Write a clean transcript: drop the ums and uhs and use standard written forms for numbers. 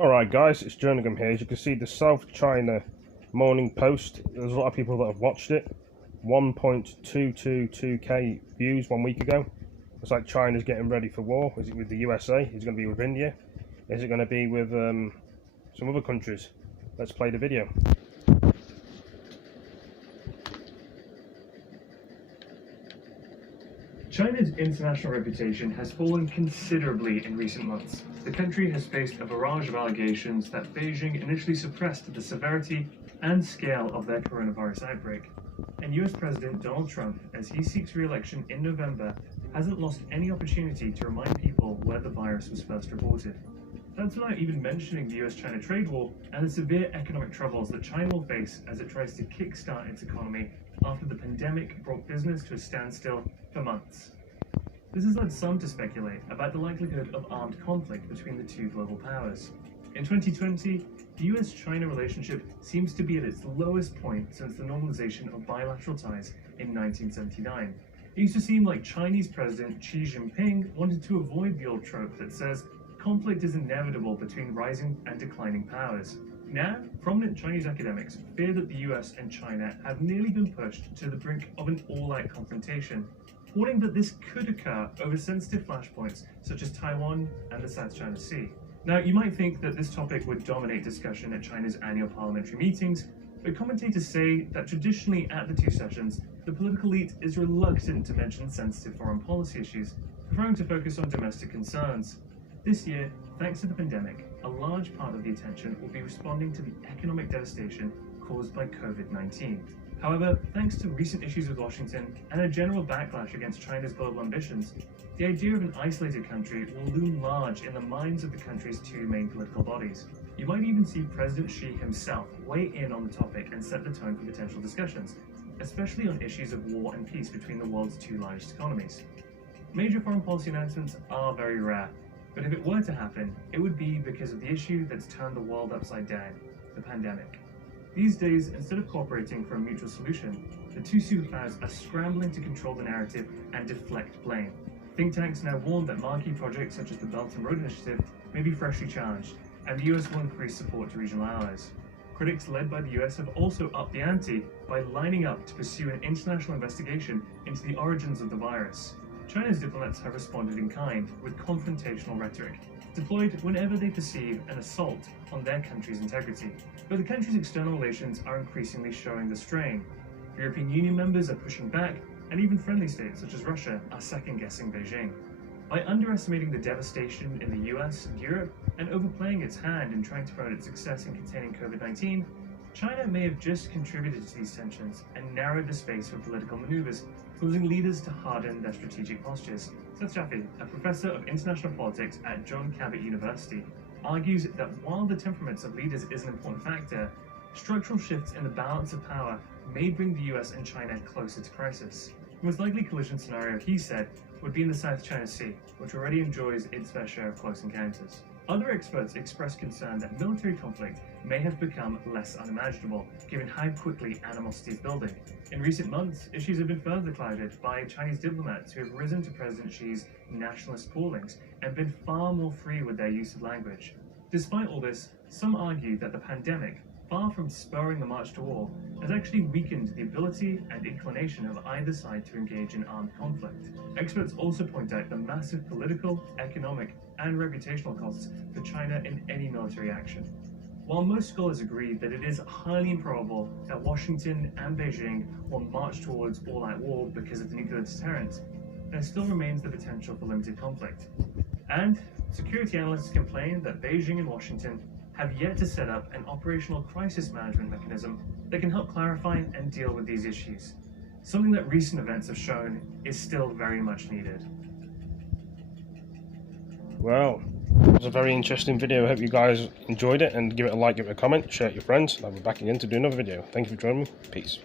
Alright guys, it's Jerningham here. As you can see, the South China Morning Post, there's a lot of people that have watched it. 1.222k views 1 week ago. It's like China's getting ready for war. Is it with the USA? Is it going to be with India? Is it going to be with some other countries? Let's play the video. China's international reputation has fallen considerably in recent months. The country has faced a barrage of allegations that Beijing initially suppressed the severity and scale of their coronavirus outbreak. And US President Donald Trump, as he seeks re-election in November, hasn't lost any opportunity to remind people where the virus was first reported. That's without even mentioning the US-China trade war and the severe economic troubles that China will face as it tries to kickstart its economy after the pandemic brought business to a standstill for months. This has led some to speculate about the likelihood of armed conflict between the two global powers. In 2020, the US-China relationship seems to be at its lowest point since the normalization of bilateral ties in 1979. It used to seem like Chinese President Xi Jinping wanted to avoid the old trope that says conflict is inevitable between rising and declining powers. Now, prominent Chinese academics fear that the US and China have nearly been pushed to the brink of an all-out confrontation, warning that this could occur over sensitive flashpoints such as Taiwan and the South China Sea. Now, you might think that this topic would dominate discussion at China's annual parliamentary meetings, but commentators say that traditionally at the two sessions, the political elite is reluctant to mention sensitive foreign policy issues, preferring to focus on domestic concerns. This year, thanks to the pandemic, a large part of the attention will be responding to the economic devastation caused by COVID-19. However, thanks to recent issues with Washington and a general backlash against China's global ambitions, the idea of an isolated country will loom large in the minds of the country's two main political bodies. You might even see President Xi himself weigh in on the topic and set the tone for potential discussions, especially on issues of war and peace between the world's two largest economies. Major foreign policy announcements are very rare, but if it were to happen, it would be because of the issue that's turned the world upside down, the pandemic. These days, instead of cooperating for a mutual solution, the two superpowers are scrambling to control the narrative and deflect blame. Think tanks now warn that marquee projects such as the Belt and Road Initiative may be freshly challenged, and the US will increase support to regional allies. Critics led by the US have also upped the ante by lining up to pursue an international investigation into the origins of the virus. China's diplomats have responded in kind, with confrontational rhetoric, deployed whenever they perceive an assault on their country's integrity. But the country's external relations are increasingly showing the strain. European Union members are pushing back, and even friendly states such as Russia are second-guessing Beijing. By underestimating the devastation in the US and Europe, and overplaying its hand in trying to promote its success in containing COVID-19, China may have just contributed to these tensions and narrowed the space for political maneuvers, causing leaders to harden their strategic postures. Seth Jaffe, a professor of international politics at John Cabot University, argues that while the temperaments of leaders is an important factor, structural shifts in the balance of power may bring the US and China closer to crisis. The most likely collision scenario, he said, would be in the South China Sea, which already enjoys its fair share of close encounters. Other experts express concern that military conflict may have become less unimaginable, given how quickly animosity is building. In recent months, issues have been further clouded by Chinese diplomats who have risen to President Xi's nationalist callings and been far more free with their use of language. Despite all this, some argue that the pandemic, far from spurring the march to war, has actually weakened the ability and inclination of either side to engage in armed conflict. Experts also point out the massive political, economic, and reputational costs for China in any military action. While most scholars agree that it is highly improbable that Washington and Beijing will march towards all-out war because of nuclear deterrence, there still remains the potential for limited conflict. And security analysts complain that Beijing and Washington have yet to set up an operational crisis management mechanism that can help clarify and deal with these issues, something that recent events have shown is still very much needed. Well, it was a very interesting video. I hope you guys enjoyed it, and give it a like, give it a comment, share it with your friends, and I'll be back again to do another video. Thank you for joining me. Peace.